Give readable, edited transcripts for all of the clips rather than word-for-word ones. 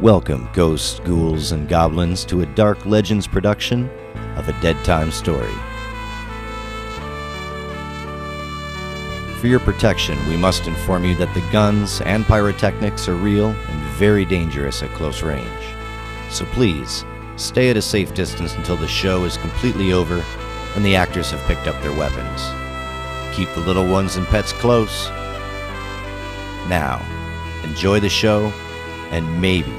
Welcome, ghosts, ghouls, and goblins, to a Dark Legends production of A Dead Time Story. For your protection, we must inform you that the guns and pyrotechnics are real and very dangerous at close range. So please, stay at a safe distance until the show is completely over and the actors have picked up their weapons. Keep the little ones and pets close. Now, enjoy the show, and maybe,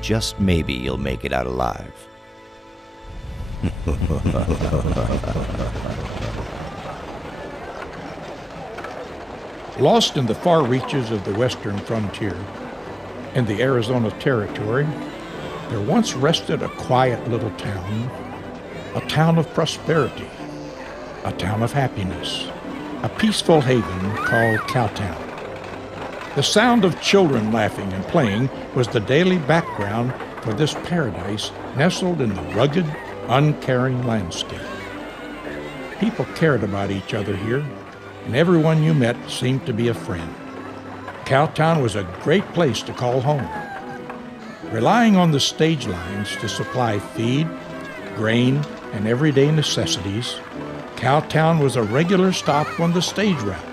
just maybe, you'll make it out alive. Lost in the far reaches of the western frontier, in the Arizona Territory, there once rested a quiet little town, a town of prosperity, a town of happiness, a peaceful haven called Cowtown. The sound of children laughing and playing was the daily background for this paradise nestled in the rugged, uncaring landscape. People cared about each other here, and everyone you met seemed to be a friend. Cowtown was a great place to call home. Relying on the stage lines to supply feed, grain, and everyday necessities, Cowtown was a regular stop on the stage route,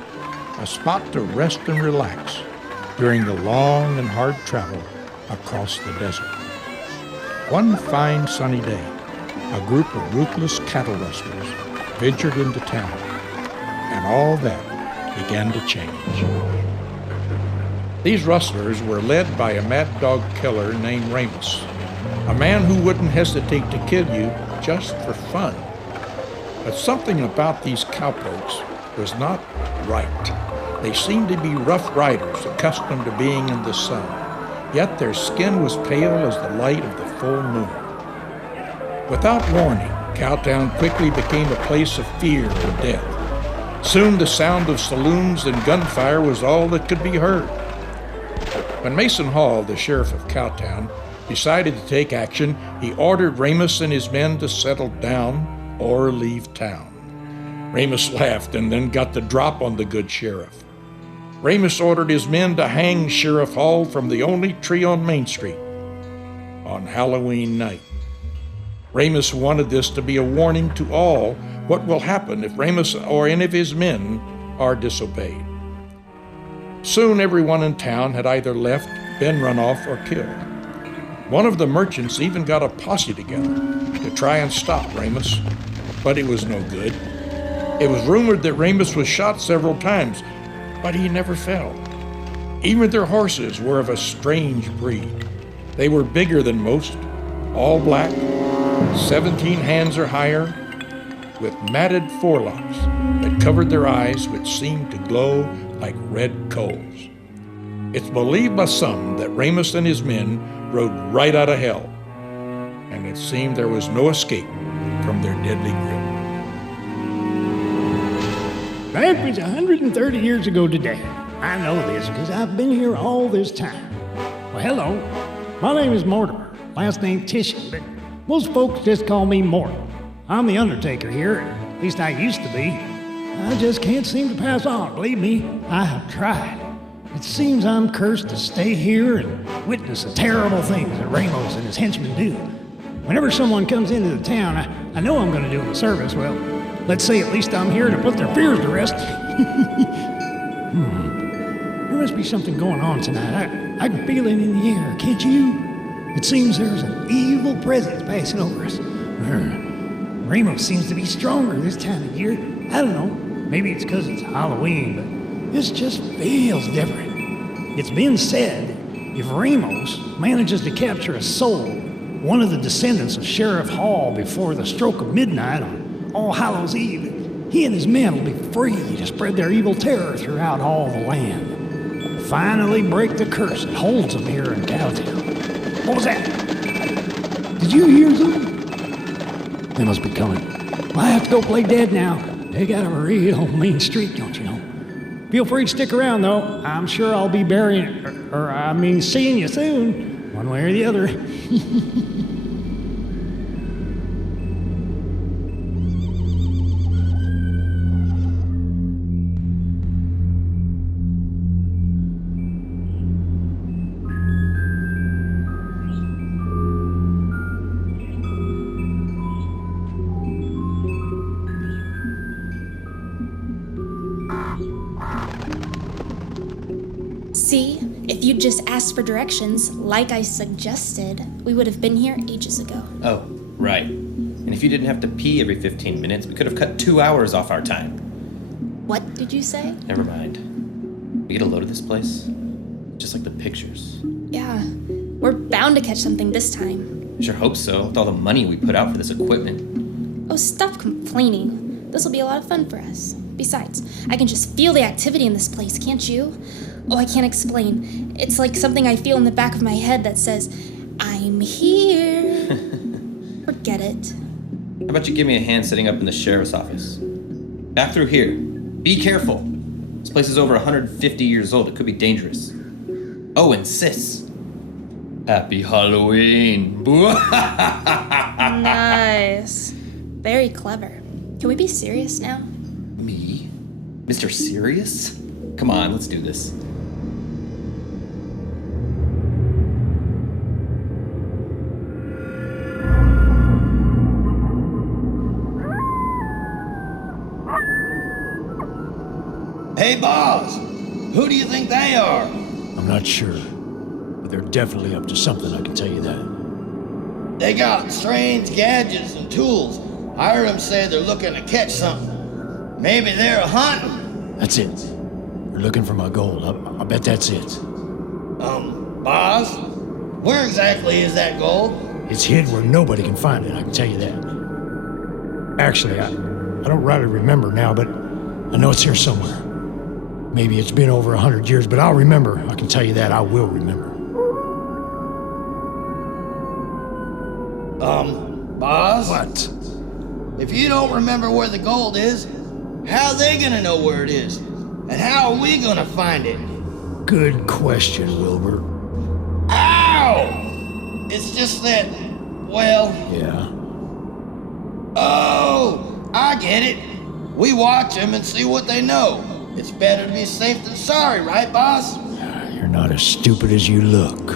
a spot to rest and relax during the long and hard travel across the desert. One fine sunny day, a group of ruthless cattle rustlers ventured into town, and all that began to change. These rustlers were led by a mad dog killer named Ramus, a man who wouldn't hesitate to kill you just for fun. But something about these cowpokes was not right. They seemed to be rough riders accustomed to being in the sun, yet their skin was pale as the light of the full moon. Without warning, Cowtown quickly became a place of fear and death. Soon the sound of saloons and gunfire was all that could be heard. When Mason Hall, the sheriff of Cowtown, decided to take action, he ordered Ramus and his men to settle down or leave town. Ramus laughed and then got the drop on the good sheriff. Ramus ordered his men to hang Sheriff Hall from the only tree on Main Street on Halloween night. Ramus wanted this to be a warning to all what will happen if Ramus or any of his men are disobeyed. Soon everyone in town had either left, been run off, or killed. One of the merchants even got a posse together to try and stop Ramus, but it was no good. It was rumored that Ramus was shot several times, but he never fell. Even their horses were of a strange breed. They were bigger than most, all black, 17 hands or higher, with matted forelocks that covered their eyes, which seemed to glow like red coals. It's believed by some that Ramus and his men rode right out of hell, and it seemed there was no escape from their deadly grip. That was 130 years ago today. I know this because I've been here all this time. Well, hello. My name is Mortimer. Last name Titian, but most folks just call me Mort. I'm the undertaker here, at least I used to be. I just can't seem to pass on. Believe me, I have tried. It seems I'm cursed to stay here and witness the terrible things that Ramos and his henchmen do. Whenever someone comes into the town, I know I'm going to do them a service. Well, let's say at least I'm here to put their fears to rest. There must be something going on tonight. I can feel it in the air, can't you? It seems there's an evil presence passing over us. Ramos seems to be stronger this time of year. I don't know. Maybe it's because it's Halloween, but this just feels different. It's been said that if Ramos manages to capture a soul, one of the descendants of Sheriff Hall, before the stroke of midnight on All Hallows Eve, he and his men will be free to spread their evil terror throughout all the land. Finally break the curse that holds them here in Cowtown. What was that? Did you hear them? They must be coming. Well, I have to go play dead now. They got a real mean streak, don't you know? Feel free to stick around, though. I'm sure I'll be seeing you soon, one way or the other. you'd just asked for directions, like I suggested, we would have been here ages ago. Oh, right. And if you didn't have to pee every 15 minutes, we could have cut 2 hours off our time. What did you say? Never mind. We get a load of this place? Just like the pictures. Yeah, we're bound to catch something this time. I sure hope so, with all the money we put out for this equipment. Oh, stop complaining. This will be a lot of fun for us. Besides, I can just feel the activity in this place, can't you? Oh, I can't explain. It's like something I feel in the back of my head that says, I'm here. Forget it. How about you give me a hand setting up in the sheriff's office? Back through here. Be careful. This place is over 150 years old. It could be dangerous. Oh, and sis. Happy Halloween. Nice. Very clever. Can we be serious now? Me? Mr. Serious? Come on, let's do this. Hey, boss, who do you think they are? I'm not sure, but they're definitely up to something, I can tell you that. They got strange gadgets and tools. I heard them say they're looking to catch something. Maybe they're hunting. That's it. They're looking for my gold. I bet that's it. Boss, where exactly is that gold? It's hid where nobody can find it, I can tell you that. Actually, I don't rightly remember now, but I know it's here somewhere. Maybe it's been over 100 years, but I'll remember. I can tell you that. I will remember. Boss? What? If you don't remember where the gold is, how are they gonna know where it is? And how are we gonna find it? Good question, Wilbur. Ow! It's just that, well... Yeah? Oh, I get it. We watch them and see what they know. It's better to be safe than sorry, right, boss? You're not as stupid as you look.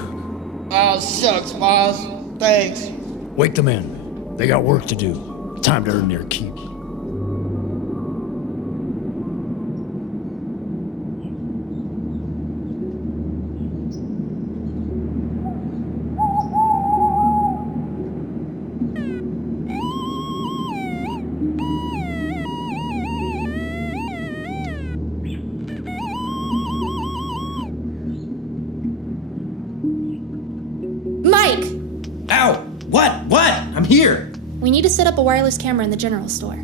Oh, shucks, boss. Thanks. Wake the men. They got work to do. Time to earn their keep. Mike! Ow! What? I'm here! We need to set up a wireless camera in the general store.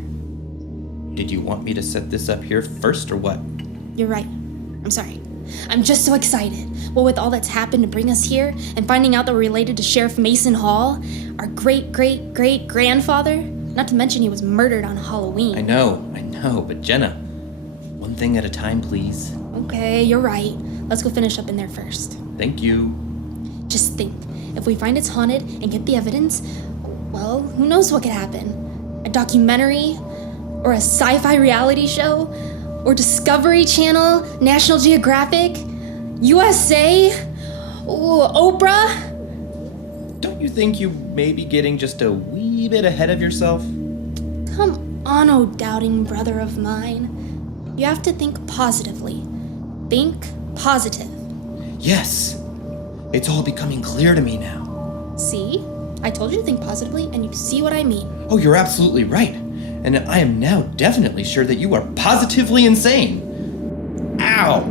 Did you want me to set this up here first or what? You're right. I'm sorry. I'm just so excited. Well, with all that's happened to bring us here, and finding out that we're related to Sheriff Mason Hall, our great-great-great-grandfather, not to mention he was murdered on Halloween. I know, but Jenna, one thing at a time, please. Okay, you're right. Let's go finish up in there first. Thank you. Just think, if we find it's haunted and get the evidence, well, who knows what could happen? A documentary? Or a sci-fi reality show? Or Discovery Channel? National Geographic? USA? Ooh, Oprah? Don't you think you may be getting just a wee bit ahead of yourself? Come on, oh doubting brother of mine. You have to think positively. Think positive. Yes. It's all becoming clear to me now. See? I told you to think positively, and you see what I mean. Oh, you're absolutely right. And I am now definitely sure that you are positively insane. Ow!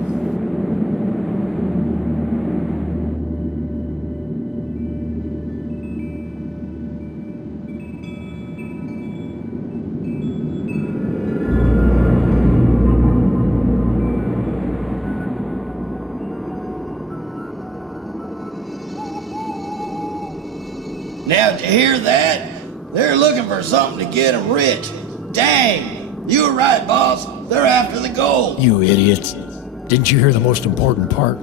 Now, did you hear that? They're looking for something to get them rich. Dang! You were right, boss. They're after the gold. You idiot. Didn't you hear the most important part?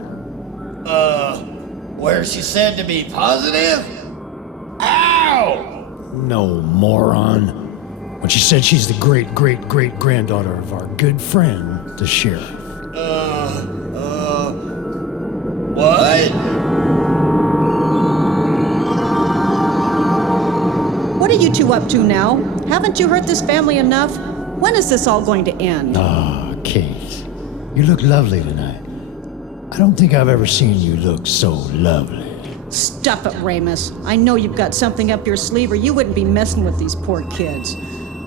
Where she said to be positive? Ow! No, moron. When she said she's the great-great-great-granddaughter of our good friend, the sheriff. What? What are you two up to now? Haven't you hurt this family enough? When is this all going to end? Ah, Kate. You look lovely tonight. I don't think I've ever seen you look so lovely. Stuff it, Ramus. I know you've got something up your sleeve or you wouldn't be messing with these poor kids.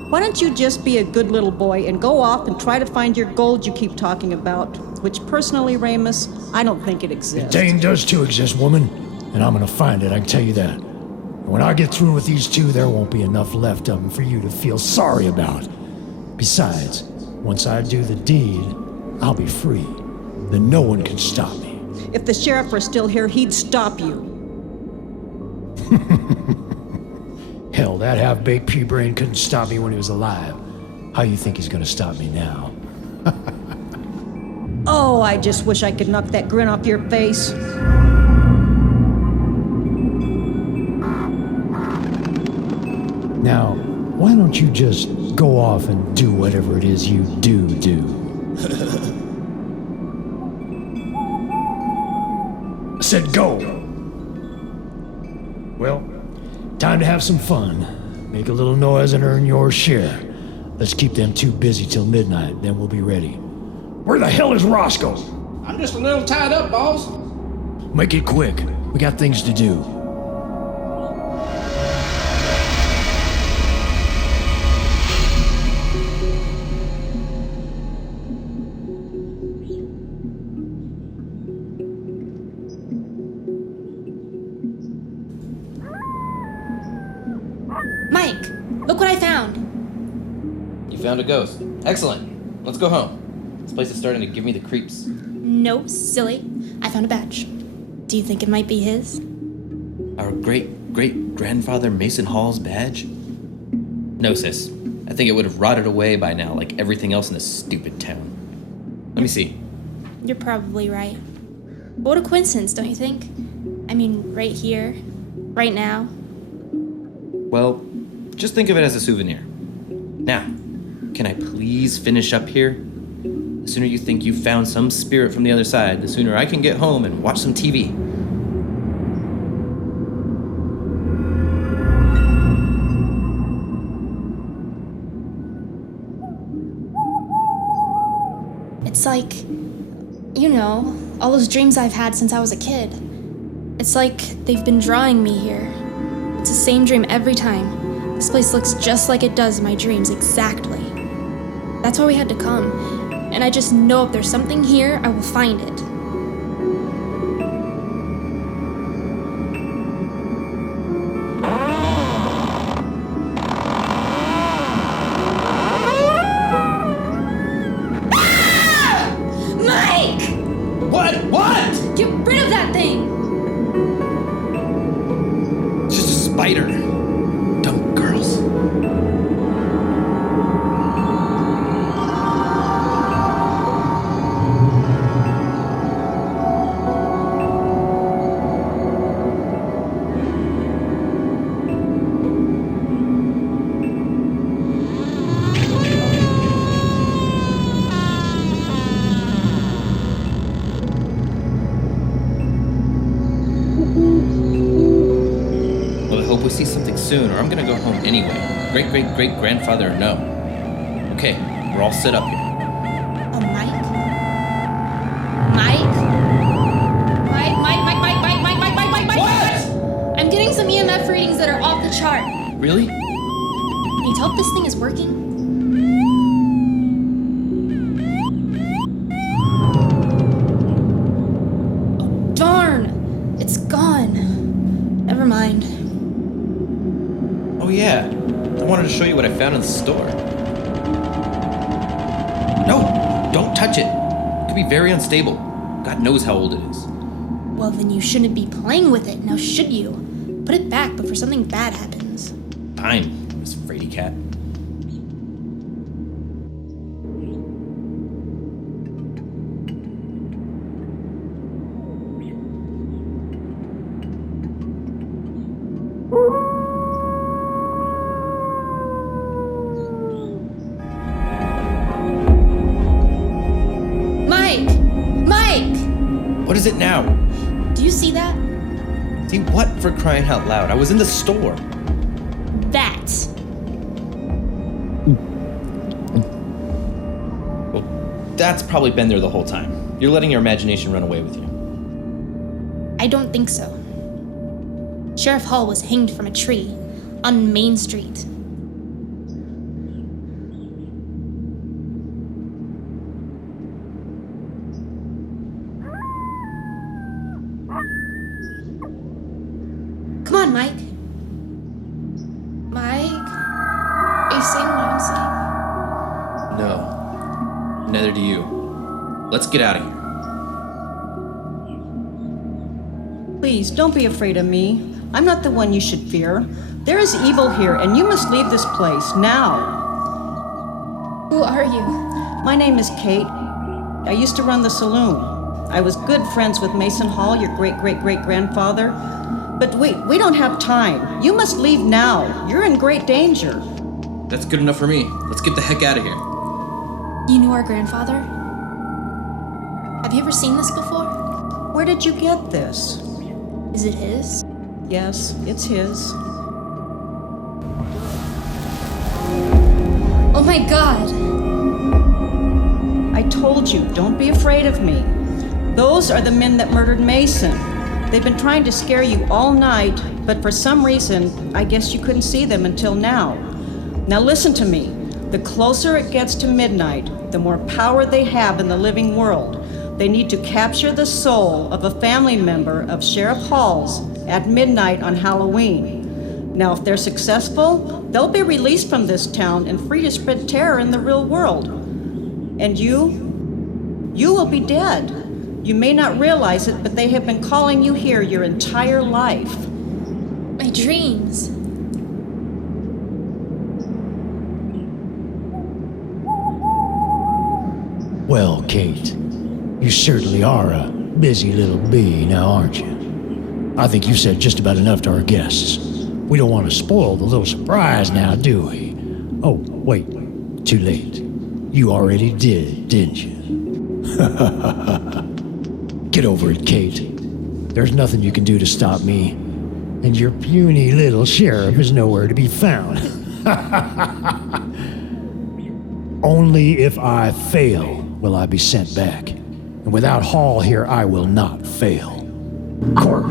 Why don't you just be a good little boy and go off and try to find your gold you keep talking about, which personally, Ramus, I don't think it exists. Dane does too exist, woman, and I'm gonna find it, I can tell you that. And when I get through with these two, there won't be enough left of them for you to feel sorry about. Besides, once I do the deed, I'll be free. Then no one can stop me. If the sheriff were still here, he'd stop you. Hell, that half-baked pea-brain couldn't stop me when he was alive. How you think he's gonna stop me now? Oh, I just wish I could knock that grin off your face. Now, why don't you just go off and do whatever it is you do? I said go! Well, time to have some fun. Make a little noise and earn your share. Let's keep them two busy till midnight, then we'll be ready. Where the hell is Roscoe? I'm just a little tied up, boss. Make it quick. We got things to do. Mike, look what I found. You found a ghost. Excellent. Let's go home. This place is starting to give me the creeps. No, silly. I found a badge. Do you think it might be his? Our great-great-grandfather Mason Hall's badge? No, sis. I think it would have rotted away by now like everything else in this stupid town. Let me see. You're probably right. But what a coincidence, don't you think? I mean, right here, right now. Well, just think of it as a souvenir. Now, can I please finish up here? The sooner you think you've found some spirit from the other side, the sooner I can get home and watch some TV. It's like, you know, all those dreams I've had since I was a kid. It's like they've been drawing me here. It's the same dream every time. This place looks just like it does in my dreams, exactly. That's why we had to come. And I just know if there's something here, I will find it. Ah! Mike! What? Get rid of that thing! It's just a spider. Dumb girls. Well, I hope we see something soon, or I'm gonna go home anyway. Great-great-great-grandfather or no. Okay, we're all set up here. Oh, Mike? Mike? Mike! What? I'm getting some EMF readings that are off the chart. Really? Can you tell if this thing is working? Oh, darn! It's gone. Never mind. Oh yeah, I wanted to show you what I found in the store. No, don't touch it. It could be very unstable. God knows how old it is. Well, then you shouldn't be playing with it, now should you? Put it back before something bad happens. Fine, Miss Frady Cat. Mike! What is it now? Do you see that? See what, for crying out loud? I was in the store. That. Well, that's probably been there the whole time. You're letting your imagination run away with you. I don't think so. Sheriff Hall was hanged from a tree on Main Street. Come on, Mike. Mike? Are you saying what I'm saying? No. Neither do you. Let's get out of here. Please, don't be afraid of me. I'm not the one you should fear. There is evil here, and you must leave this place now. Who are you? My name is Kate. I used to run the saloon. I was good friends with Mason Hall, your great-great-great-grandfather. But wait, we don't have time. You must leave now. You're in great danger. That's good enough for me. Let's get the heck out of here. You knew our grandfather? Have you ever seen this before? Where did you get this? Is it his? Yes, it's his. Oh my God! I told you, don't be afraid of me. Those are the men that murdered Mason. They've been trying to scare you all night, but for some reason, I guess you couldn't see them until now. Now listen to me. The closer it gets to midnight, the more power they have in the living world. They need to capture the soul of a family member of Sheriff Hall's at midnight on Halloween. Now, if they're successful, they'll be released from this town and free to spread terror in the real world. And you will be dead. You may not realize it, but they have been calling you here your entire life. My dreams. Well, Kate, you certainly are a busy little bee now, aren't you? I think you've said just about enough to our guests. We don't want to spoil the little surprise now, do we? Oh, wait, too late. You already did, didn't you? Get over it, Kate. There's nothing you can do to stop me, and your puny little sheriff is nowhere to be found. Only if I fail will I be sent back. And without Hall here, I will not fail. Court,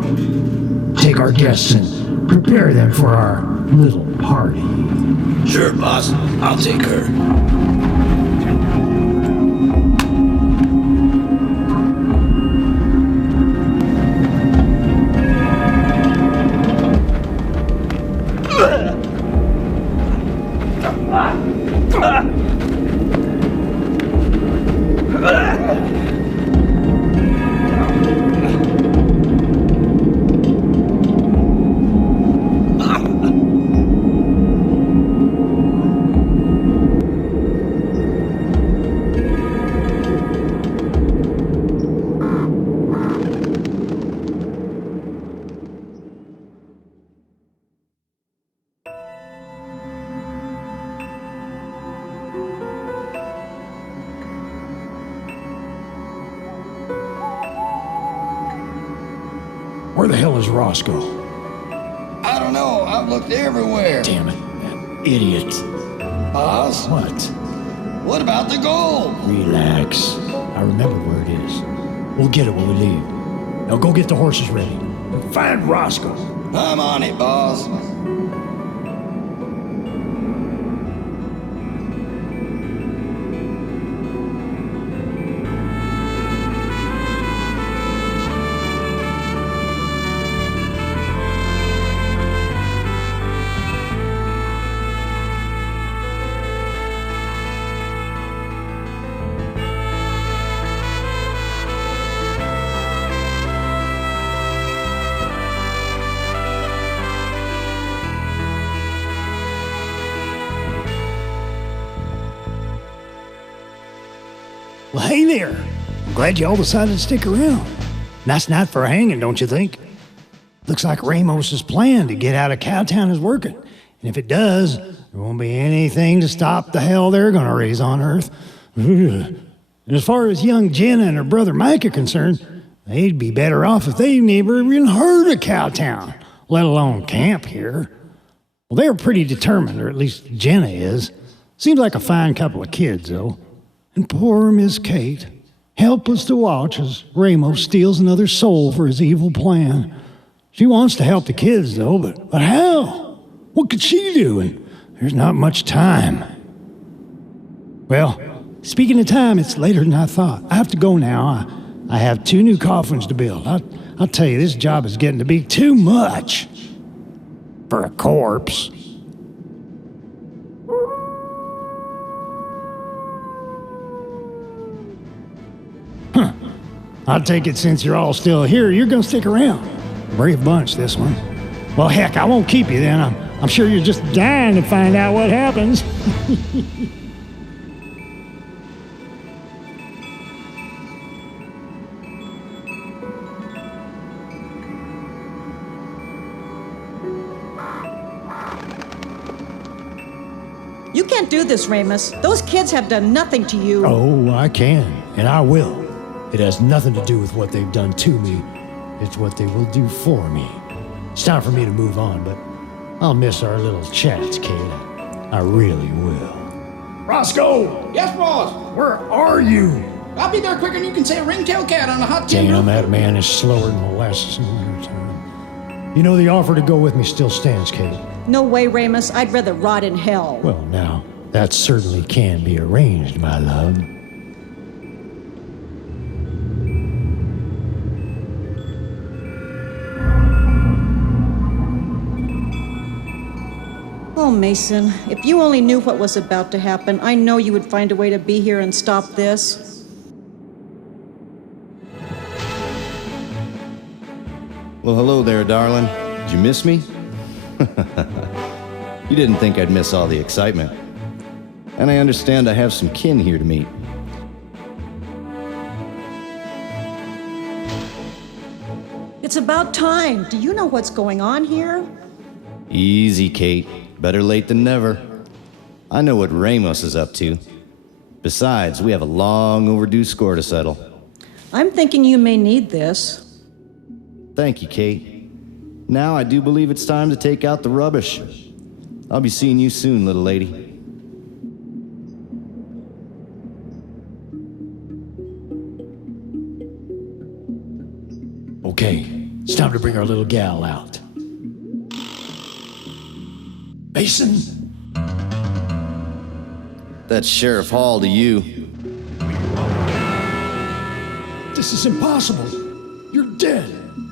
take our guests and prepare them for our little party. Sure, boss. I'll take her. Where the hell is Roscoe? I don't know. I've looked everywhere. Damn it, that idiot. Boss, What? what about the gold? Relax. I remember where it is. We'll get it when we leave. Now go get the horses ready. And find Roscoe. I'm on it, boss. Well, hey there. I'm glad you all decided to stick around. Nice night for a hanging, don't you think? Looks like Ramos's plan to get out of Cowtown is working. And if it does, there won't be anything to stop the hell they're gonna raise on Earth. And as far as young Jenna and her brother Mike are concerned, they'd be better off if they never even heard of Cowtown, let alone camp here. Well, they're pretty determined, or at least Jenna is. Seems like a fine couple of kids, though. And poor Miss Kate. helpless to watch as Ramos steals another soul for his evil plan. She wants to help the kids, though, but how? What could she do? And there's not much time. Well, speaking of time, it's later than I thought. I have to go now. I have 2 new coffins to build. I'll tell you, this job is getting to be too much for a corpse. I'll take it since you're all still here, you're gonna stick around. Brave bunch, this one. Well, heck, I won't keep you then. I'm sure you're just dying to find out what happens. You can't do this, Ramos. Those kids have done nothing to you. Oh, I can, and I will. It has nothing to do with what they've done to me. It's what they will do for me. It's time for me to move on, but I'll miss our little chats, Kate. I really will. Roscoe! Yes, boss. Where are you? I'll be there quicker than you can say a ringtail cat on a hot tin Damn, roof. that man is slower than molasses in wintertime. You know, the offer to go with me still stands, Kate. No way, Ramos. I'd rather rot in hell. Well, now, that certainly can be arranged, my love. Oh, Mason, if you only knew what was about to happen, I know you would find a way to be here and stop this. Well, hello there, darling. Did you miss me? You didn't think I'd miss all the excitement. And I understand I have some kin here to meet. It's about time. Do you know what's going on here? Easy, Kate. Better late than never. I know what Ramos is up to. Besides, we have a long overdue score to settle. I'm thinking you may need this. Thank you, Kate. Now I do believe it's time to take out the rubbish. I'll be seeing you soon, little lady. Okay, it's time to bring our little gal out. Mason? That's Sheriff Hall to you. This is impossible. You're dead.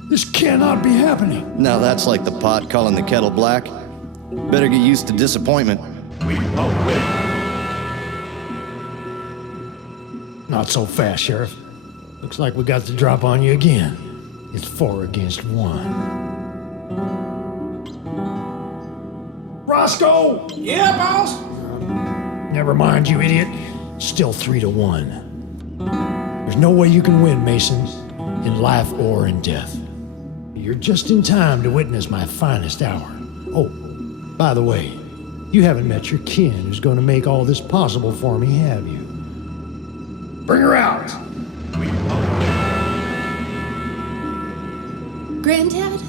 This cannot be happening. Now that's like the pot calling the kettle black. Better get used to disappointment. Not so fast, Sheriff. Looks like we got the drop on you again. It's 4 against 1. Roscoe! Yeah, boss. Never mind, you idiot. Still 3 to 1. There's no way you can win, Mason, in life or in death. You're just in time to witness my finest hour. Oh, by the way, you haven't met your kin who's going to make all this possible for me, have you? Bring her out! Granddad?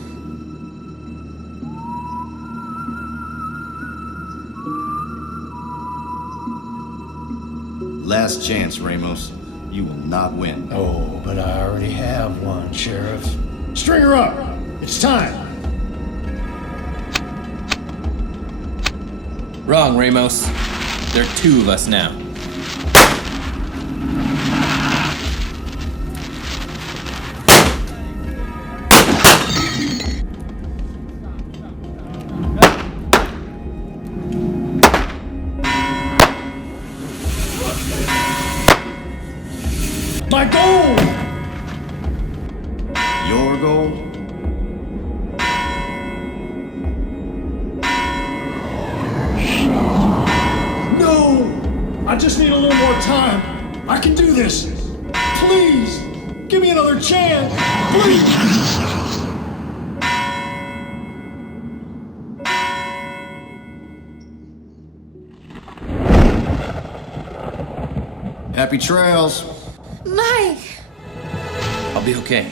Last chance, Ramos. You will not win. Oh, but I already have one, Sheriff. String her up! It's time! Wrong, Ramos. There are 2 of us now. My goal! Your goal? No! I just need a little more time. I can do this. Please! Give me another chance! Please! Happy trails. Mike! I'll be okay.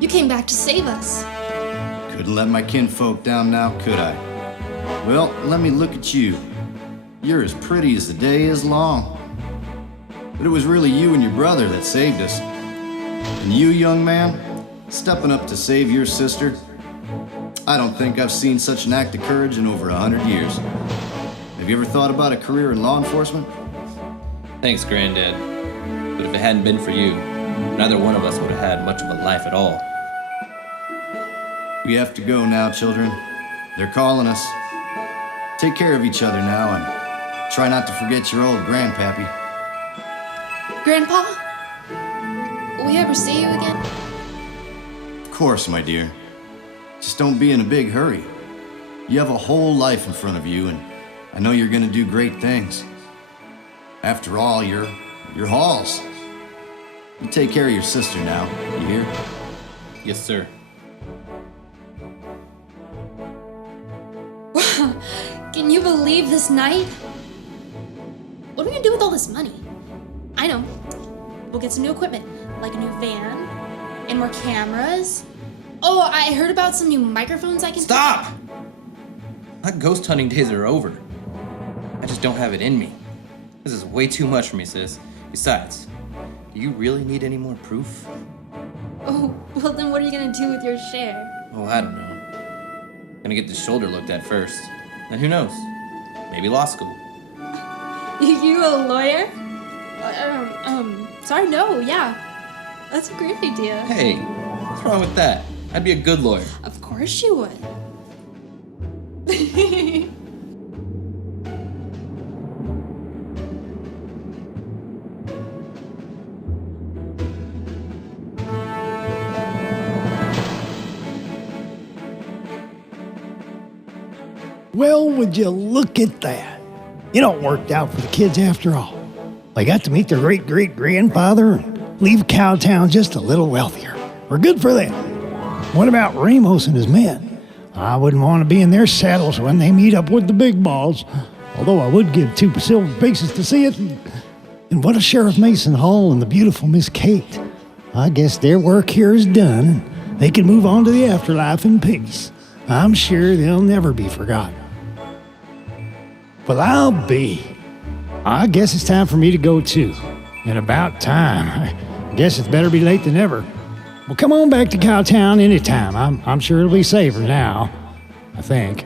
You came back to save us. Couldn't let my kinfolk down now, could I? Well, let me look at you. You're as pretty as the day is long. But it was really you and your brother that saved us. And you, young man, stepping up to save your sister, I don't think I've seen such an act of courage in over 100 years. Have you ever thought about a career in law enforcement? Thanks, Granddad. But if it hadn't been for you, neither one of us would have had much of a life at all. We have to go now, children. They're calling us. Take care of each other now and try not to forget your old grandpappy. Grandpa? Will we ever see you again? Of course, my dear. Just don't be in a big hurry. You have a whole life in front of you, and I know you're gonna do great things. After all, you're Halls. You take care of your sister now, you hear? Yes, sir. Can you believe this night? What are we gonna do with all this money? I know. We'll get some new equipment, like a new van, and more cameras. Oh, I heard about some new microphones I can... Stop! My ghost hunting days are over. I just don't have it in me. This is way too much for me, sis. Besides, do you really need any more proof? Oh, well then what are you gonna do with your share? Oh, I don't know. Gonna get the shoulder looked at first. Then who knows? Maybe law school. You a lawyer? Sorry, no, yeah. That's a great idea. Hey, what's wrong with that? I'd be a good lawyer. Of course you would. Well, would you look at that? It all worked out for the kids after all. They got to meet their great-great-grandfather and leave Cowtown just a little wealthier. We're good for them. What about Ramos and his men? I wouldn't want to be in their saddles when they meet up with the big balls, although I would give 2 silver pieces to see it. And what of Sheriff Mason Hall and the beautiful Miss Kate? I guess their work here is done, and they can move on to the afterlife in peace. I'm sure they'll never be forgotten. Well, I'll be. I guess it's time for me to go too. And about time. I guess it's better be late than never. Well, come on back to Cowtown anytime. I'm sure it'll be safer now. I think.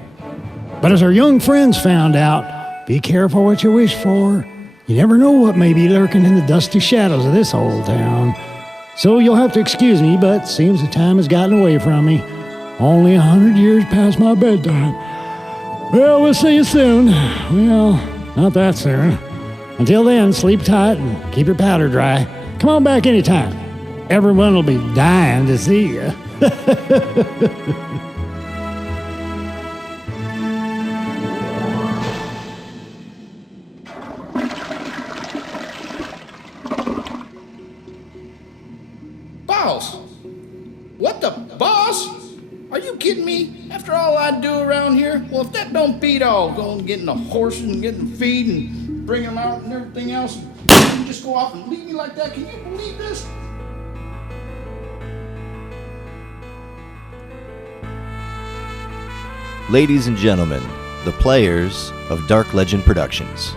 But as our young friends found out, be careful what you wish for. You never know what may be lurking in the dusty shadows of this old town. So you'll have to excuse me, but seems the time has gotten away from me. Only 100 years past my bedtime. Well, we'll see you soon. Well, not that soon. Until then, sleep tight and keep your powder dry. Come on back anytime. Everyone will be dying to see you. Boss? What the boss? Are you kidding me? After all I do around here? Well, if that don't beat all, going getting the horses and getting the feed and bringing them out and everything else, you just go off and leave me like that? Can you believe this? Ladies and gentlemen, the players of Dark Legend Productions.